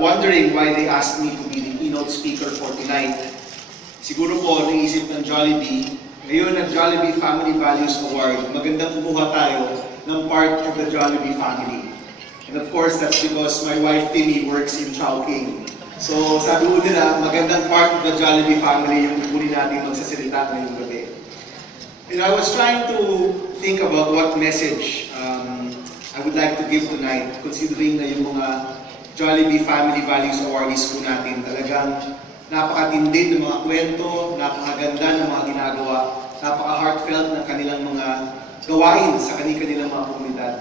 wondering why they asked me to be the keynote speaker for tonight, siguro po naisip ng Jolibe, ngayon ang Jolibe Family Values Award, magandang kumuha tayo ng part of the Jolibe family. And of course, that's because my wife Timmy works in Chowking. So sabi ko nila, magandang part of the Jolibe family yung kunin natin magsasalita ngayong gabi. And I was trying to think about what message I would like to give tonight, considering na yung mga Jolibe Family Values Awardees po natin, talagang napakatindi ng mga kwento, napakaganda ng mga ginagawa, napaka-heartfelt ng kanilang mga gawain sa kanilang mga komunidad.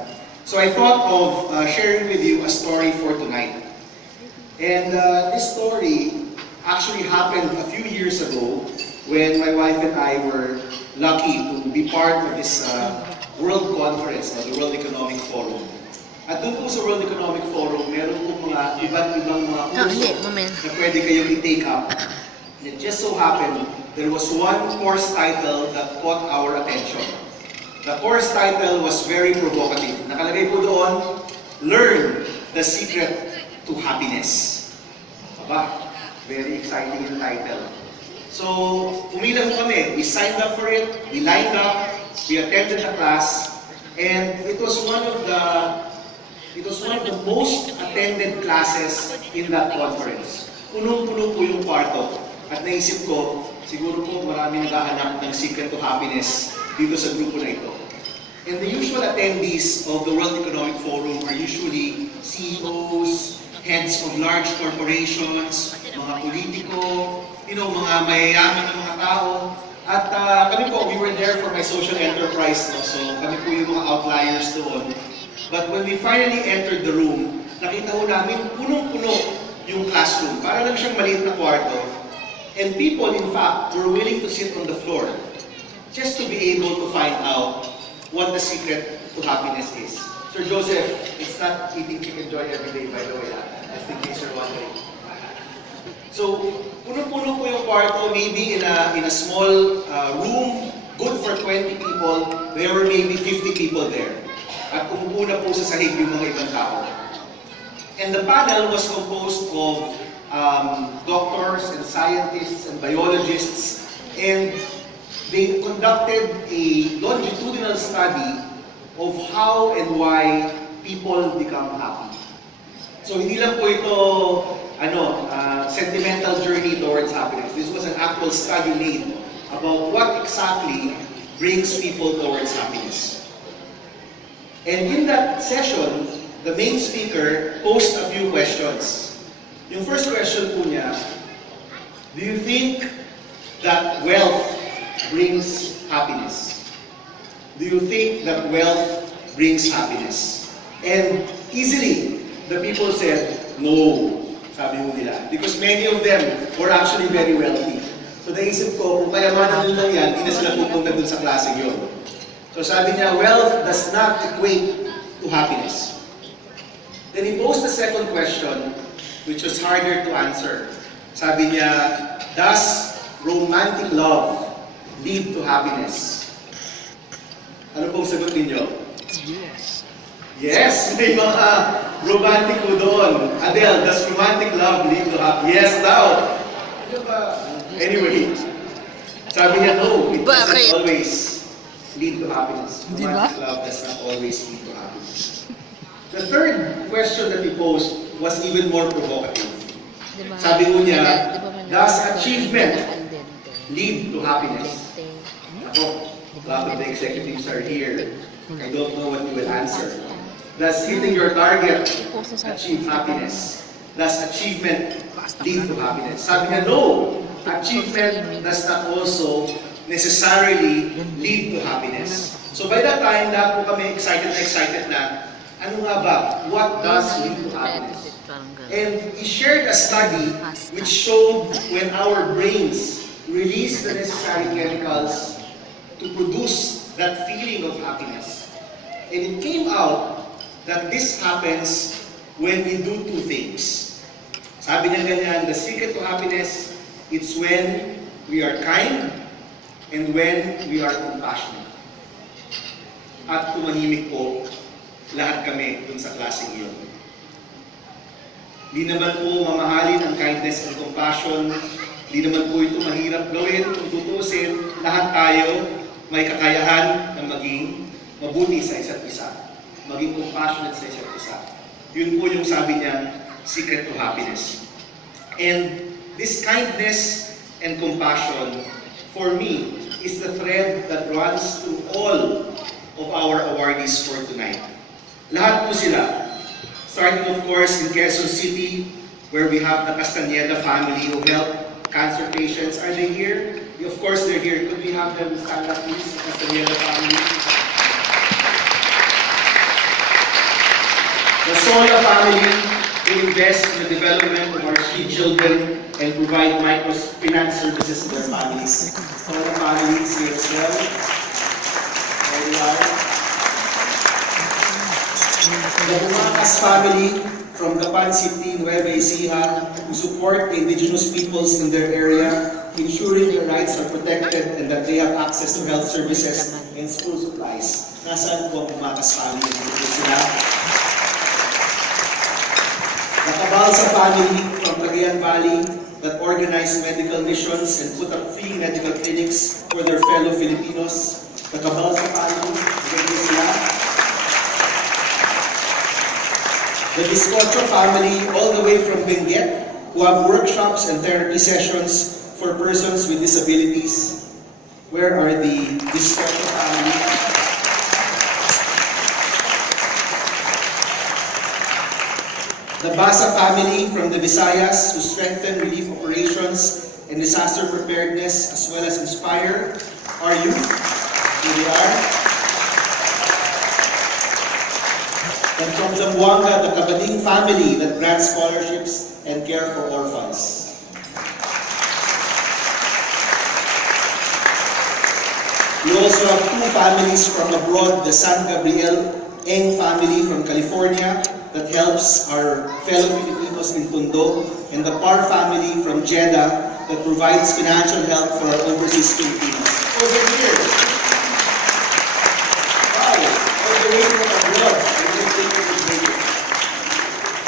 So I thought of sharing with you a story for tonight. And this story actually happened a few years ago when my wife and I were lucky to be part of this World Conference, the World Economic Forum. At doon po sa World Economic Forum, meron po mga iba't-ibang mga kurso na pwede kayong i-take up. And it just so happened, there was one course title that caught our attention. The course title was very provocative. Nakalagay po doon, Learn the Secret to Happiness. Aba, very exciting yung title. So, pumila po kami. We signed up for it, we lined up, we attended the class, and it was one of the most attended classes in that conference. Punong-puno po yung kwarto. At naisip ko, siguro po marami naghahanap ng secret to happiness dito sa grupo na ito. And the usual attendees of the World Economic Forum are usually CEOs, heads of large corporations, mga politiko, mga mayayaman na mga tao. At kami po, we were there for my social enterprise, no? So kami po yung mga outliers doon. But when we finally entered the room, nakita ko namin punong-puno yung classroom. Para lang siyang maliit na kwarto. And people, in fact, were willing to sit on the floor just to be able to find out what the secret to happiness is. Sir Joseph, it's not eating chicken joy every day, by the way, just in case you're wondering. So, puno-puno po yung kwarto, maybe in a small room, good for 20 people, there were maybe 50 people there. At umupo na po sa sahig yung mga ibang tao. And the panel was composed of doctors and scientists and biologists, and they conducted a longitudinal study of how and why people become happy. So hindi lang po ito sentimental journey towards happiness. This was an actual study made about what exactly brings people towards happiness. And in that session, the main speaker posed a few questions. Yung first question po niya, do you think that wealth brings happiness? Do you think that wealth brings happiness? And easily, the people said, no. Sabi mo nila. Because many of them were actually very wealthy. So naisip ko, kung kayamanan nila yan, hindi na sila pupunta dun sa klaseng yun. So sabi niya, wealth does not equate to happiness. Then he posed the second question, which was harder to answer. Sabi niya, does romantic love lead to happiness? Ano pong sagot ninyo? Yes. Yes, may mga romantic po doon. Adele, does romantic love lead to happiness? Yes daw. Anyway, sabi niya, no, it doesn't always lead to happiness. Romantic love does not always lead to happiness. The third question that he posed was even more provocative. Sabi ko niya, does achievement lead to happiness? Ako, a lot of the executives are here. I don't know what you will answer. Does hitting your target achieve happiness? Does achievement lead to happiness? Sabi niya, no. Achievement does not also necessarily lead to happiness. So by that time, lahat po kami excited na, ano nga ba? What does lead to happiness? And he shared a study which showed when our brains release the necessary chemicals to produce that feeling of happiness. And it came out that this happens when we do two things. Sabi niya ganyan, the secret to happiness, it's when we are kind and when we are compassionate. At tumahimik po lahat kami dun sa klaseng iyon. Di naman po mamahalin ang kindness and compassion. Di naman po ito mahirap gawin kung tutuusin. Lahat tayo may kakayahan na maging mabuti sa isa't isa. Maging compassionate sa isa't isa. Yun po yung sabi niya, secret to happiness. And this kindness and compassion, for me, is the thread that runs through all of our awardees for tonight. Lahat po sila. Starting of course in Quezon City, where we have the Castañeda family who help cancer patients. Are they here? Of course they're here. Could we have them stand up please, the Castañeda family? The Sola family will invest in the development of our street children and provide microfinance services to their families. Sola family is here as well. There we are. The Bumakas family from Gapan City, Nueva Ecija, who support the indigenous peoples in their area, ensuring their rights are protected and that they have access to health services and school supplies. Nasaan po ang Bumakas family? Ito sila. The Cabalsa family from Cagayan Valley that organize medical missions and put up free medical clinics for their fellow Filipinos. The Cabalsa family, ito sila. The Biscocho family, all the way from Benguet, who have workshops and therapy sessions for persons with disabilities. Where are the Biscocho family? The Basa family from the Visayas, who strengthen relief operations and disaster preparedness, as well as inspire our youth. Here they are. And from Zamboanga, the Kabading family that grants scholarships and care for orphans. We also have two families from abroad, the San Gabriel Eng family from California that helps our fellow Filipinos in Tondo, and the Par family from Jeddah that provides financial help for our overseas Filipinos. Over here. Wow, all the way from abroad.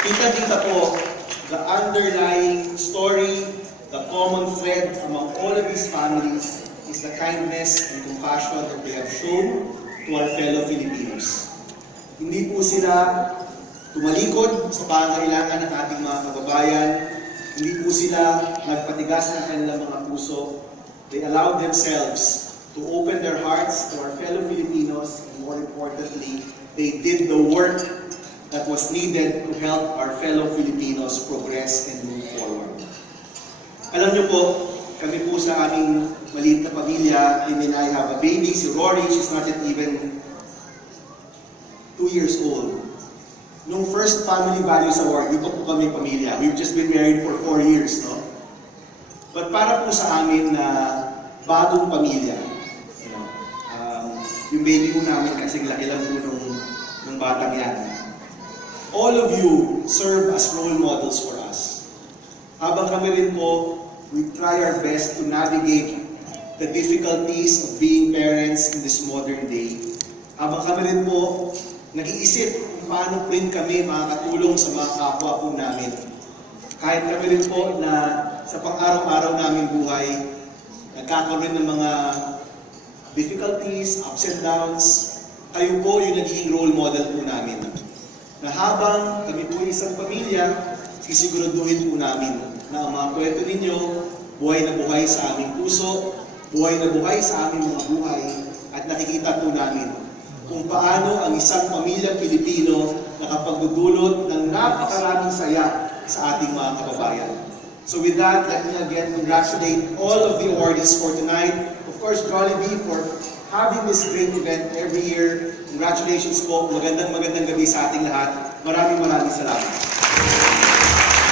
Kita-kita po, the underlying story, the common thread among all of these families is the kindness and compassion that they have shown to our fellow Filipinos. Hindi po sila tumalikod sa pangangailangan ng ating mga kababayan. Hindi po sila nagpatigas ng kanilang mga puso. They allowed themselves to open their hearts to our fellow Filipinos, and more importantly, they did the work that was needed to help our fellow Filipinos progress and move forward. Alam niyo po, kami po sa aming maliit na pamilya, Tim and I have a baby, si Rory, she's not yet even 2 years old. Nung first Family Values Award, dito po kami pamilya. We've just been married for 4 years, no? But para po sa amin na bagong pamilya, yung baby po namin kasing laki lang po nung batang yan. All of you serve as role models for us. Habang kami rin po, we try our best to navigate the difficulties of being parents in this modern day. Habang kami rin po, nag-iisip kung paano rin kami makakatulong sa mga kapwa po namin. Kahit kami rin po na sa pang-araw-araw namin buhay, nagkakaroon ng mga difficulties, ups and downs, kayo po yung nagiging role model po namin. Na habang kami po isang pamilya, sisiguraduhin po namin na ang mga kwento ninyo, buhay na buhay sa aming puso, buhay na buhay sa aming mga buhay, at nakikita po namin kung paano ang isang pamilyang Pilipino nakapagdudulot ng napakaraming saya sa ating mga kababayan. So with that, let me again congratulate all of the awardees for tonight. Of course, Jolibe for having this great event every year. Congratulations po. Magandang gabi sa ating lahat. Maraming salamat.